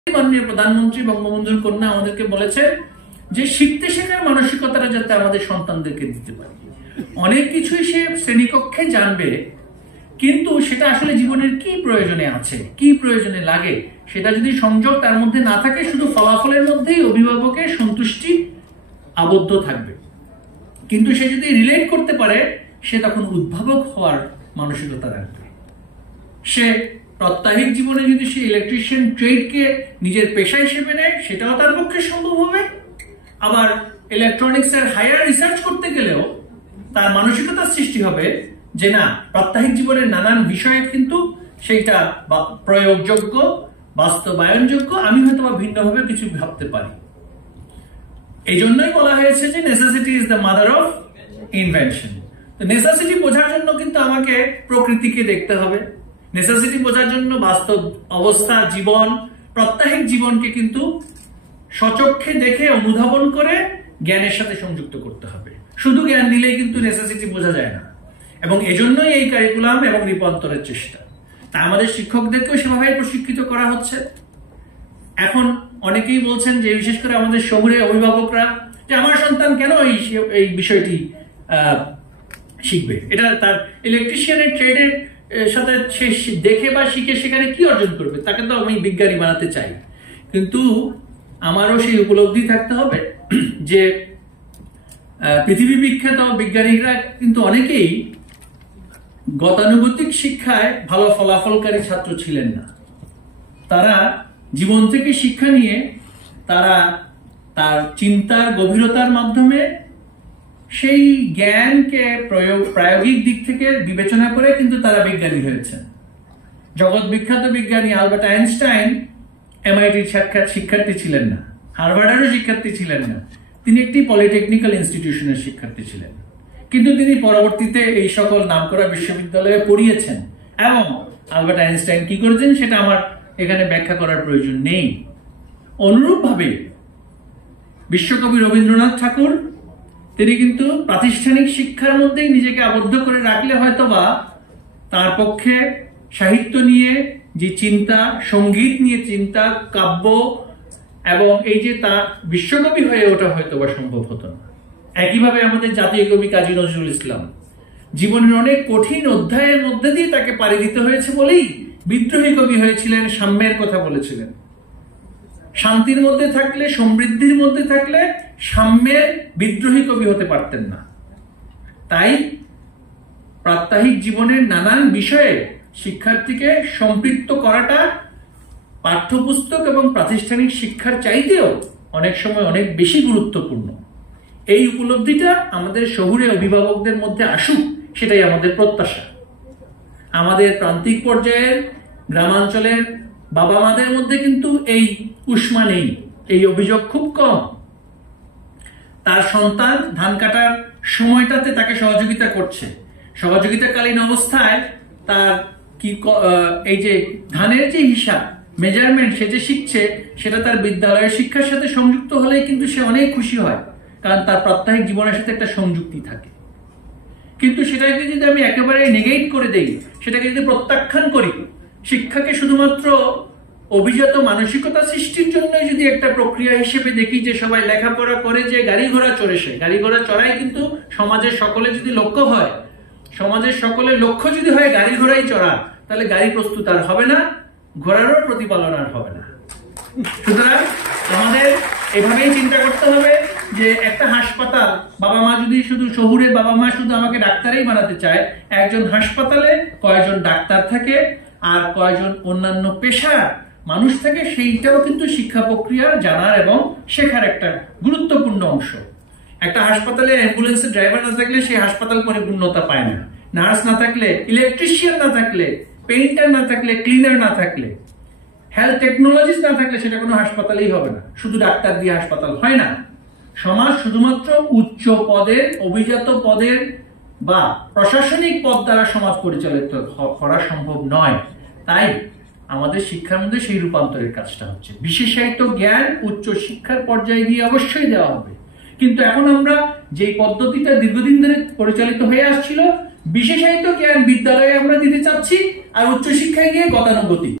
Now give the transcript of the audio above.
মাননীয় প্রধানমন্ত্রী বঙ্গবন্ধুর কন্যা আমাদেরকে বলেছে যে শিখতে শেখার মানসিকতাটা যাতে আমাদের সন্তানদেরকে দিতে পারি। অনেক কিছুই সে শ্রেণীকক্ষে জানবে, কিন্তু সেটা আসলে জীবনের কি প্রয়োজনে আছে, কি প্রয়োজনে লাগে, সেটা যদি সংযোগ তার মধ্যে না থাকে, শুধু ফলাফলের মধ্যেই অভিভাবকের সন্তুষ্টি আবদ্ধ থাকবে। কিন্তু সে যদি রিলেট করতে পারে, সে তখন উদ্ভাবক হওয়ার মানসিকতা রাখবে। সে প্রাত্যহিক জীবনে যদি সে ইলেকট্রিশিয়ান ট্রেডকে নিজের পেশা হিসেবে নেয়, সেটাও তার পক্ষে সম্ভব হবে। আবার ইলেকট্রনিক্স এর হায়ার রিসার্চ করতে গেলেও তার মানসিকতার সৃষ্টি হবে যে না, প্রাত্যহিক জীবনের নানান বিষয়ে কিন্তু সেইটা প্রয়োগযোগ্য, বাস্তবায়নযোগ্য, আমি হয়তো ভিন্নভাবে কিছু ভাবতে পারি। এই জন্যই বলা হয়েছে যে necessity is the mother of invention. তো নেসেসিটি বোঝার জন্য কিন্তু আমাকে প্রকৃতিকে দেখতে হবে। নেসেসিটি বোঝার জন্য বাস্তব অবস্থা, জীবন, প্রাত্যহিক জীবনকে কিন্তু সচক্ষে দেখে অনুধাবন করে জ্ঞানের সাথে সংযুক্ত করতে হবে। শুধু জ্ঞান দিলেই কিন্তু নেসেসিটি বোঝা যায় না, এবং এজন্যই এই কারিকুলাম এবং রূপান্তরের চেষ্টা। তা আমাদের শিক্ষকদেরকেও সেভাবে প্রশিক্ষিত করা হচ্ছে। এখন অনেকেই বলছেন যে, বিশেষ করে আমাদের শহুরে অভিভাবকরা, যে আমার সন্তান কেন এই বিষয়টি শিখবে, এটা তার ইলেকট্রিশিয়ানের ট্রেডের সাথে সে দেখে বা শিখে সেখানে কি অর্জন করবে, তাকে তো আমি বিজ্ঞানী বানাতে চাই। কিন্তু আমারও সেই উপলব্ধি থাকতে হবে যে পৃথিবী বিখ্যাত বিজ্ঞানীরা কিন্তু অনেকেই গতানুগতিক শিক্ষায় ভালো ফলাফলকারী ছাত্র ছিলেন না। তারা জীবন থেকে শিক্ষা নিয়ে তারা তার চিন্তার গভীরতার মাধ্যমে সেই জ্ঞানকে প্রায়োগিক দিক থেকে বিবেচনা করে কিন্তু তারা বিজ্ঞানী হয়েছেন। জগৎ বিখ্যাত বিজ্ঞানী আলবার্ট আইনস্টাইন এমআইটির শিক্ষার্থী ছিলেন না, হার্ভার্ডেরও শিক্ষার্থী ছিলেন না, তিনি একটি পলিটেকনিক্যাল ইনস্টিটিউশনের শিক্ষার্থী ছিলেন। কিন্তু তিনি পরবর্তীতে এই সকল নামকরা বিশ্ববিদ্যালয়ে পড়িয়েছেন। এবং আলবার্ট আইনস্টাইন কি করেছেন সেটা আমার এখানে ব্যাখ্যা করার প্রয়োজন নেই। অনুরূপভাবে বিশ্বকবি রবীন্দ্রনাথ ঠাকুর, তিনি কিন্তু প্রাতিষ্ঠানিক শিক্ষার মধ্যেই নিজেকে আবদ্ধ করে রাখলে হয়তোবা তার পক্ষে সাহিত্য নিয়ে যে চিন্তা, সঙ্গীত নিয়ে চিন্তা, কাব্য এবং এই যে তার বিশ্বকবি হয়ে ওঠা হয়তোবা সম্ভব হতো না। একইভাবে আমাদের জাতীয় কবি কাজী নজরুল ইসলাম জীবনের অনেক কঠিন অধ্যায়ের মধ্যে দিয়ে তাকে পাড়ি দিতে হয়েছে বলেই বিদ্রোহী কবি হয়েছিলেন, সাম্যের কথা বলেছিলেন। শান্তির মধ্যে থাকলে, সমৃদ্ধির মধ্যে থাকলে সাম্যের বিদ্রোহী কবি হতে পারতেন না। তাই প্রাত্যহিক জীবনের নানান বিষয়ে শিক্ষার্থীকে সম্পৃক্ত করাটা পাঠ্যপুস্তক এবং প্রাতিষ্ঠানিক শিক্ষার চাইতেও অনেক সময় অনেক বেশি গুরুত্বপূর্ণ। এই উপলব্ধিটা আমাদের শহুরে অভিভাবকদের মধ্যে আসুক, সেটাই আমাদের প্রত্যাশা। আমাদের প্রান্তিক পর্যায়ের গ্রামাঞ্চলের বাবা মাদের মধ্যে কিন্তু এই উষ্মা নেই, এই অভিযোগ খুব কম। তার সন্তান ধান কাটার সময়টাতে তাকে সহযোগিতা করছে, সহযোগিতাকালীন অবস্থায় তার কি এই যে ধানের যে হিসাব, মেজারমেন্ট সে যে শিখছে, সেটা তার বিদ্যালয়ের শিক্ষার সাথে সংযুক্ত হলেই কিন্তু সে অনেক খুশি হয়, কারণ তার প্রাত্যহিক জীবনের সাথে একটা সংযুক্তি থাকে। কিন্তু সেটাকে যদি আমি একেবারে নেগেট করে দেই, সেটাকে যদি প্রত্যাখ্যান করি, শিক্ষাকে শুধুমাত্র অভিজাত মানসিকতা সৃষ্টির জন্য যদি একটা প্রক্রিয়া হিসেবে দেখি, যে সবাই লেখাপড়া করে যে গাড়ি ঘোড়া চড়ে, সে গাড়ি ঘোড়া চড়াই কিন্তু সমাজের সকলে যদি লক্ষ্য হয়, সমাজের সকলের লক্ষ্য যদি হয় গাড়ি ঘোড়াই চড়া, তাহলে গাড়ি প্রস্তুত আর হবে না, ঘোড়ারও প্রতিপালন আর হবে না। সুতরাং আমাদের এভাবেই চিন্তা করতে হবে যে একটা হাসপাতাল, বাবা মা যদি শুধু শহুরে বাবা মা শুধু আমাকে ডাক্তারই বানাতে চায়, একজন হাসপাতালে কয়জন ডাক্তার থাকে আর কয়জন অন্যান্য পেশার মানুষ থাকে, সেইটাও কিন্তু শিক্ষা প্রক্রিয়া জানার এবং শেখার একটা গুরুত্বপূর্ণ অংশ। একটা হাসপাতালে অ্যাম্বুলেন্সের ড্রাইভার না থাকলে সেই হাসপাতাল পরিপূর্ণতা পায় না। নার্স না থাকলে, ইলেকট্রিশিয়ান না থাকলে, পেইন্টার না থাকলে, ক্লিনার না থাকলে, হেলথ টেকনোলজিস্ট না থাকলে সেটা কোনো হাসপাতালেই হবে না। শুধু ডাক্তার দিয়ে হাসপাতাল হয় না। সমাজ শুধুমাত্র উচ্চ পদের, অভিজাত পদের বা প্রশাসনিক পদ দ্বারা সমাজ পরিচালিত করা সম্ভব নয়। তাই আমাদের শিক্ষার মধ্যে সেই রূপান্তরের কাজটা হচ্ছে। বিশেষায়িত জ্ঞান উচ্চ শিক্ষার পর্যায়ে গিয়ে অবশ্যই দেওয়া হবে, কিন্তু এখন আমরা যে পদ্ধতিটা দীর্ঘদিন ধরে পরিচালিত হয়ে আসছিল, বিশেষায়িত জ্ঞান বিদ্যালয়ে আমরা দিতে চাচ্ছি, আর উচ্চশিক্ষায় গিয়ে গতানুগতিক।